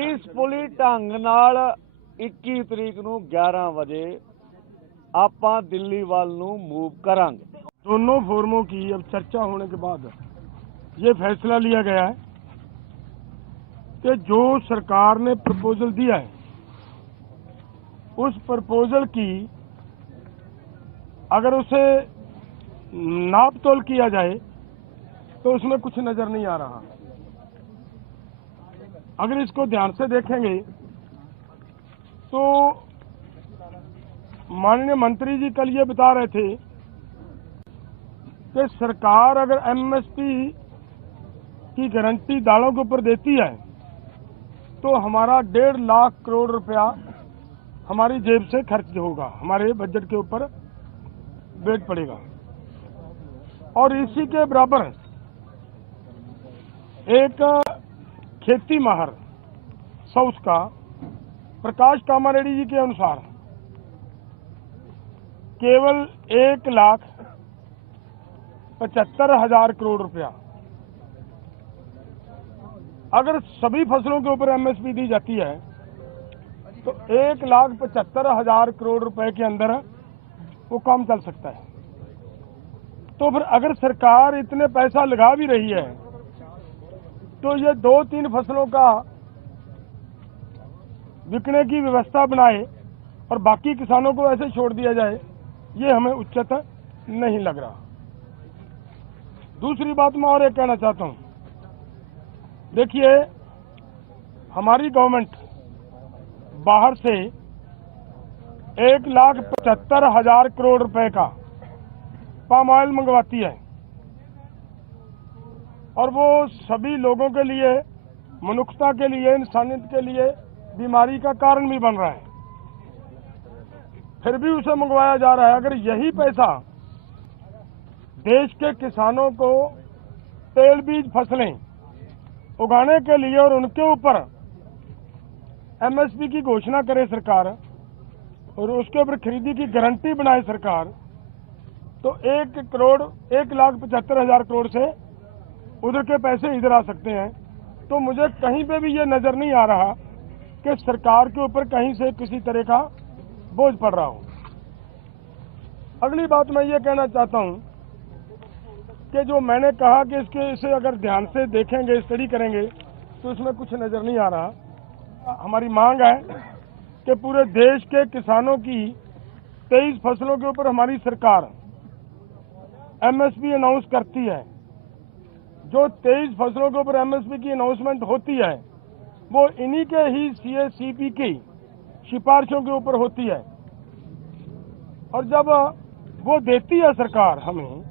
Peacefully ਢੰਗ ਨਾਲ 21 ਤਰੀਕ ਨੂੰ 11 ਵਜੇ ਆਪਾਂ दिल्ली वाल ਨੂੰ मूव करांगे। दोनों फोरमों की अब चर्चा होने के बाद ये फैसला लिया गया है कि जो सरकार ने प्रपोजल दिया है उस प्रपोजल की अगर उसे नाप तोल किया जाए तो उसमें कुछ नजर नहीं आ रहा। अगर इसको ध्यान से देखेंगे तो माननीय मंत्री जी कल ये बता रहे थे कि सरकार अगर एमएसपी की गारंटी दालों के ऊपर देती है तो हमारा 1.5 लाख करोड़ रुपया हमारी जेब से खर्च होगा, हमारे बजट के ऊपर वेट पड़ेगा। और इसी के बराबर एक खेती माहर साउथ का प्रकाश कामारेड्डी जी के अनुसार केवल 1,75,000 करोड़ रुपया अगर सभी फसलों के ऊपर एमएसपी दी जाती है तो 1,75,000 करोड़ रुपए के अंदर वो काम चल सकता है। तो फिर अगर सरकार इतने पैसा लगा भी रही है तो ये 2-3 फसलों का बिकने की व्यवस्था बनाए और बाकी किसानों को ऐसे छोड़ दिया जाए, ये हमें उचित नहीं लग रहा। दूसरी बात मैं और एक कहना चाहता हूं, देखिए हमारी गवर्नमेंट बाहर से 1,75,000 करोड़ रुपए का पाम ऑयल मंगवाती है और वो सभी लोगों के लिए, मनुष्यता के लिए, इंसानियत के लिए बीमारी का कारण भी बन रहा है, फिर भी उसे मंगवाया जा रहा है। अगर यही पैसा देश के किसानों को तेल बीज फसलें उगाने के लिए और उनके ऊपर एमएसपी की घोषणा करे सरकार और उसके ऊपर खरीदी की गारंटी बनाए सरकार, तो 1,75,000 करोड़ से उधर के पैसे इधर आ सकते हैं। तो मुझे कहीं पे भी ये नजर नहीं आ रहा कि सरकार के ऊपर कहीं से किसी तरह का बोझ पड़ रहा हो। अगली बात मैं ये कहना चाहता हूं कि जो मैंने कहा कि इसे अगर ध्यान से देखेंगे, स्टडी करेंगे तो इसमें कुछ नजर नहीं आ रहा। हमारी मांग है कि पूरे देश के किसानों की 23 फसलों के ऊपर हमारी सरकार एमएसपी अनाउंस करती है। जो 23 फसलों के ऊपर एमएसपी की अनाउंसमेंट होती है वो इन्हीं के ही सीएसीपी की सिफारिशों के ऊपर होती है और जब वो देती है सरकार हमें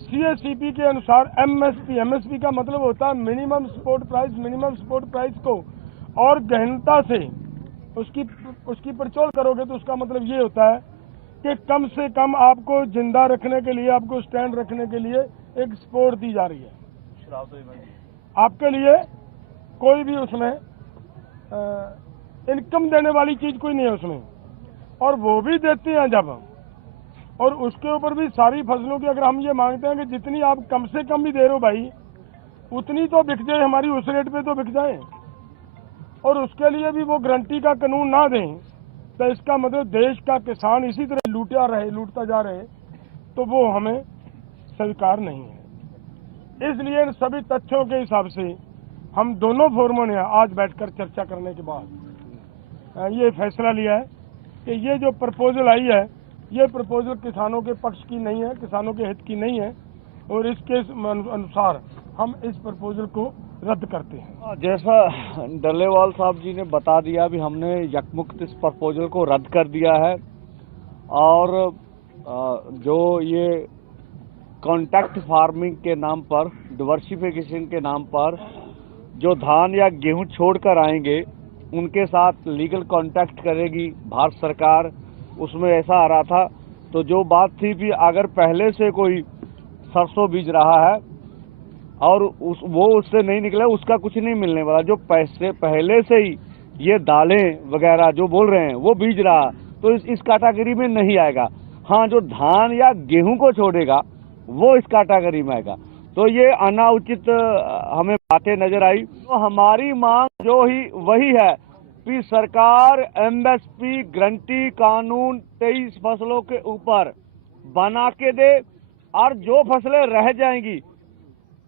सीएसीपी के अनुसार एमएसपी का मतलब होता है मिनिमम सपोर्ट प्राइस को और गहनता से उसकी पड़चोल करोगे तो उसका मतलब ये होता है कि कम से कम आपको जिंदा रखने के लिए, आपको स्टैंड रखने के लिए एक सपोर्ट दी जा रही है। आपके लिए कोई भी उसमें इनकम देने वाली चीज कोई नहीं है उसमें, और वो भी देते हैं जब, और उसके ऊपर भी सारी फसलों की अगर हम ये मांगते हैं कि जितनी आप कम से कम भी दे रहे हो भाई उतनी तो बिक जाए, हमारी उस रेट पे तो बिक जाए, और उसके लिए भी वो गारंटी का कानून ना दें तो इसका मतलब देश का किसान इसी तरह लूटता जा रहे, तो वो हमें स्वीकार नहीं है। इसलिए इन सभी तथ्यों के हिसाब से हम दोनों फोरमों ने आज बैठकर चर्चा करने के बाद ये फैसला लिया है कि ये जो प्रपोजल आई है ये प्रपोजल किसानों के पक्ष की नहीं है, किसानों के हित की नहीं है, और इसके अनुसार हम इस प्रपोजल को रद्द करते हैं। जैसा डल्लेवाल साहब जी ने बता दिया, अभी हमने यकमुक्त इस प्रपोजल को रद्द कर दिया है और जो ये कॉन्ट्रैक्ट फार्मिंग के नाम पर, डिवर्सिफिकेशन के नाम पर जो धान या गेहूं छोड़कर आएंगे उनके साथ लीगल कॉन्ट्रैक्ट करेगी भारत सरकार। उसमें ऐसा आ रहा था, तो जो बात थी भी अगर पहले से कोई सरसों बीज रहा है और वो उससे नहीं निकला, उसका कुछ नहीं मिलने वाला। जो पैसे पहले से ही ये दालें वगैरह जो बोल रहे हैं वो बीज रहा तो इस कैटेगरी में नहीं आएगा। हाँ, जो धान या गेहूं को छोड़ेगा वो इस कैटेगरी में आएगा। तो ये अनाउचित हमें बातें नजर आई। तो हमारी मांग जो ही वही है कि सरकार एमएसपी गारंटी कानून 23 फसलों के ऊपर बना के दे, और जो फसलें रह जाएंगी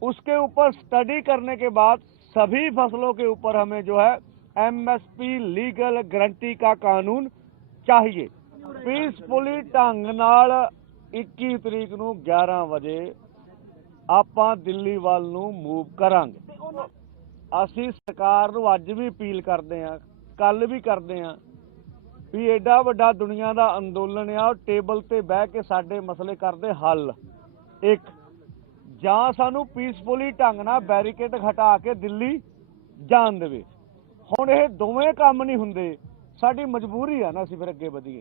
उसके ऊपर स्टडी करने के बाद सभी फसलों के ऊपर हमें जो है एमएसपी लीगल गारंटी का कानून चाहिए। ਪੀਸਫੁਲੀ ਢੰਗ ਨਾਲ 21 ਤਰੀਕ ਨੂੰ 11 ਵਜੇ ਆਪਾਂ ਦਿੱਲੀ ਵੱਲ ਨੂੰ ਮੂਵ ਕਰਾਂਗੇ। ਅਸੀਂ ਸਰਕਾਰ ਨੂੰ ਅੱਜ ਵੀ ਅਪੀਲ ਕਰਦੇ ਆਂ, ਕੱਲ ਵੀ ਕਰਦੇ ਆਂ ਵੀ ਐਡਾ ਵੱਡਾ ਦੁਨੀਆ ਦਾ ਅੰਦੋਲਨ ਆ, ਉਹ ਟੇਬਲ ਤੇ ਬਹਿ ਕੇ ਸਾਡੇ ਮਸਲੇ ਕਰਦੇ ਹੱਲ। ਇੱਕ ਜਾਂ ਸਾਨੂੰ ਪੀਸਫੁਲੀ ਢੰਗ ਨਾਲ ਬੈਰੀਕੇਡ ਹਟਾ ਕੇ ਦਿੱਲੀ ਜਾਣ ਦੇਵੇ। ਹੁਣ ਇਹ ਦੋਵੇਂ ਕੰਮ ਨਹੀਂ ਹੁੰਦੇ, ਸਾਡੀ ਮਜਬੂਰੀ ਆ ਨਾ, ਅਸੀਂ ਫਿਰ ਅੱਗੇ ਵਧੀਏ।